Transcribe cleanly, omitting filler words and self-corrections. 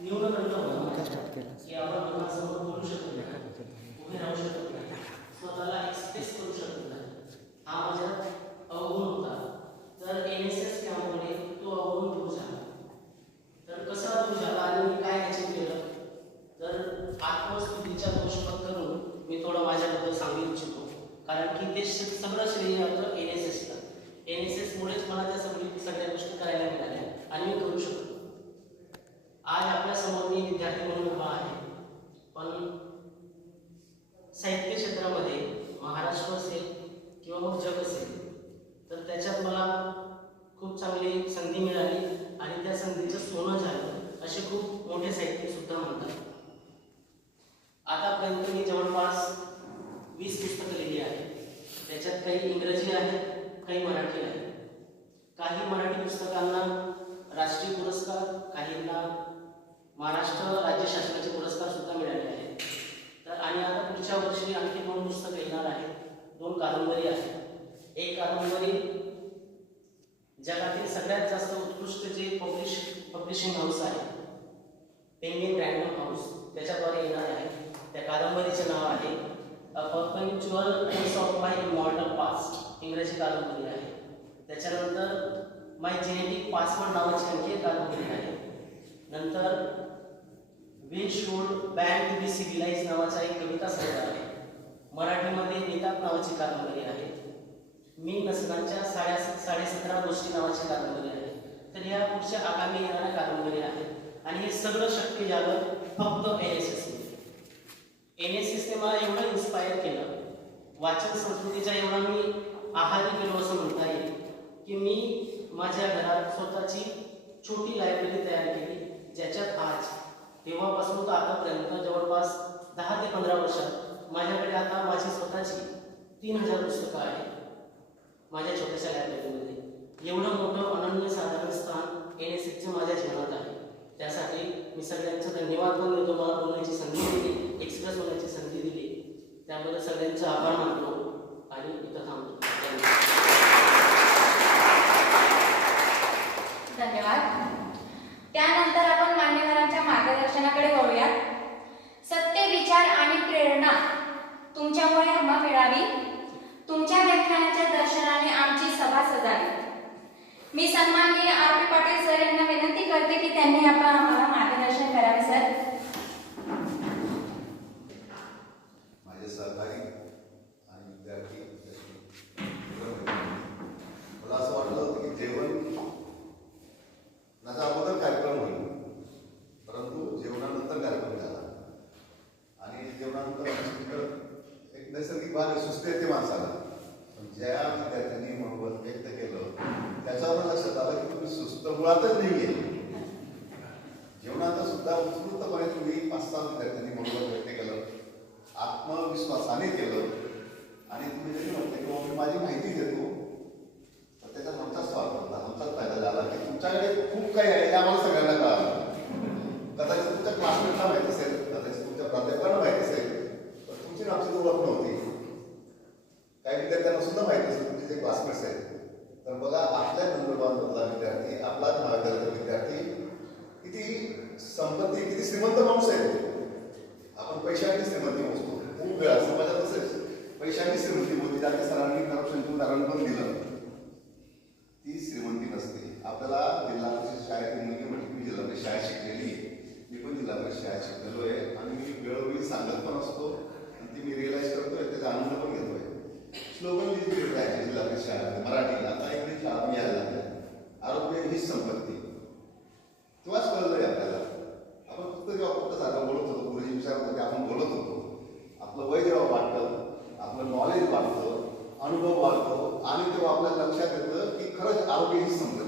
न्यूनगंड होणं की आपण लोकांसमोर बोलू शकत नाही, उभे राहू शकत नाही, स्वतःला एक्सप्रेस करू शकत नाही, हा माझ्यात अवगुण होता. तर NSS कॅम्पमध्ये तो अवगुण दूर झाला. तर कसा दूर झाला आणि मी काय त्याचे केलं, तर आत्मस्तुतीच्या गोष्ट करून मी थोडं माझ्याबद्दल सांगू इच्छितो. कारण की ते सगळं श्रेय होतं NSSला. NSSमुळेच मला त्या सगळ्या गोष्टी करायला मिळाल्या आणि मी करू शकतो. आज आपल्या समोर मी विद्यार्थी म्हणून उभा आहे, पण साहित्य क्षेत्रामध्ये महाराष्ट्र असेल किंवा मग जग असेल तर त्याच्यात मला खूप चांगली संधी मिळाली आणि त्या संधीचं सोनं झालं असे खूप मोठे साहित्य सुद्धा म्हणतात. आतापर्यंत मी जवळपास 20 पुस्तकं लिहिली आहेत. त्याच्यात काही इंग्रजी आहेत, काही मराठी आहेत. काही मराठी पुस्तकांना राष्ट्रीय पुरस्कार, काहींना महाराष्ट्र राज्य शासनाचे पुरस्कार सुद्धा मिळाले आहेत. तर आणि आता पुढच्या वर्षी आणखी 2 पुस्तकं येणार आहेत. 2 कादंबरी आहेत. एक कादंबरी जगातील सगळ्यात जास्त उत्कृष्ट जे पब्लिशिंग हाऊस आहे, पेंग्विन रँडम हाऊस, त्याच्याद्वारे येणार आहे. त्या कादंबरीचे नाव आहे a perpetual course of my immortal past, इंग्रजी कादंबरी आहे. त्याच्यानंतर माय जेनेटिक पासवर्ड नावाची आणखी एक कादंबरी आहे. नंतर we should ban to be civilize नावाचा एक कविता संग्रह आहे. मराठीमध्ये निताप नावाची कादंबरी आहे. मी नसनाच्या 17.5 गोष्टी नावाची कादंबरी आहे. तर ह्या पुढच्या आगामी येणाऱ्या कादंबरी आहेत आणि हे सगळं शक्य झालं फक्त NSSने मला एवढं इन्स्पायर केलं, वाचन संस्कृतीच्या एवढा मी आहारी गेलो असं म्हणता येईल की मी माझ्या घरात स्वतःची छोटी लायब्ररी तयार केली, ज्याच्यात आज तेव्हापासून तर आतापर्यंत जवळपास 10 ते 15 वर्षात माझ्याकडे आता माझी स्वतःची 3000 पुस्तकं आहेत माझ्या छोट्याशा लायब्ररीमध्ये. एवढं मोठं अनन्य साधारण स्थान NSSचे माझ्या जीवनात आहे. त्यासाठी मी सगळ्यांचं धन्यवाद पण देतो. मला बोलण्याची संधी दिली, एक्सप्रेस होण्याची संधी दिली, त्याबद्दल सगळ्यांचे आभार मानतो आणि इथं थांबतो. धन्यवाद. त्यानंतर आपण मान्यवरांच्या मार्गदर्शनाकडे वळूयात. सत्य, विचार आणि प्रेरणा तुमच्यामुळे आम्हा मिळावी. तुमच्या व्याख्यानाच्या दर्शनाने आमची सभा सजावी. मी सन्माननीय RP पाटील सर यांना विनंती करते की त्यांनी आम्हाला मार्गदर्शन करावे. सर, माझे सहकारी आणि विद्यार्थी, मला असं वाटलं होतं की जेवणाचा अगोदर कार्यक्रम होईल, परंतु जेवणानंतर कार्यक्रम झाला आणि जेवणानंतर एक नैसर्गिक भाग सुस्ती येते माणसाला. पण ज्या विद्यार्थ्यांनी मनोबल व्यक्त केलं त्याच्यावर लक्षात आलं की तुम्ही सुस्त मुळातच नाहीये. जेवणात सुद्धा उत्स्फूर्तपणे तुम्ही 5-6 विद्यार्थ्यांनी मनोबल व्यक्त केलं, आत्मविश्वासाने केलं आणि तुम्ही जरी म्हटलं की मी माझी माहिती देतो, तर त्याच्यात आमचाच स्वार्थ होता, आमचाच फायदा झाला की तुमच्याकडे खूप काही आहे हे आम्हाला सगळ्यांना कळालं. कदाचित तुमच्या क्लासमेटला माहिती असेल, कदाचित तुमच्या प्राध्यापकांना माहिती असेल, पण तुमची आमची ओळख नव्हती. काही विद्यार्थ्यांना सुद्धा माहिती असेल तुमचे जे क्लासमेट्स आहेत. तर बघा, आपल्या नंदुरबारमधला विद्यार्थी, आपला महाविद्यालयाचा विद्यार्थी किती संपत्ती, किती श्रीमंत माणूस आहे. आपण पैशांनी श्रीमंती मोजतो, खूप वेळा समाजात असेल पैशांनी श्रीमंती मोजली जाते. सरांनी करप्शनचं उदाहरण पण दिलं. ती श्रीमंती नसते. आपल्याला जिल्हा परिषद शाळेत मुलगी म्हटली मी जिल्हा परिषद शाळेत शिकलेली आहे, मी पण जिल्हा परिषद शाळेत शिकलेलो आहे आणि मी वेळोवेळी सांगत पण असतो आणि ती मी रिअलाइज करतोय, त्याचा आनंद पण घेतोय. स्लोगन लिहिलेलं आहे जिल्हा परिषद शाळेमध्ये मराठी, आता इंग्लिश शाळा यायला लागल्या. आरोग्य हीच संपत्ती. तेव्हाच कळलंय आपल्याला. आपण फक्त जेव्हा फक्त सारखं बोलत होतो, गुरुजी विचारमध्ये आपण बोलत होतो, आपलं वय जेव्हा वाढतं, आपलं नॉलेज वाढतं, अनुभव वाढतो आणि तेव्हा आपल्याला लक्षात येतं की खरंच आरोग्य हीच संपत्ती.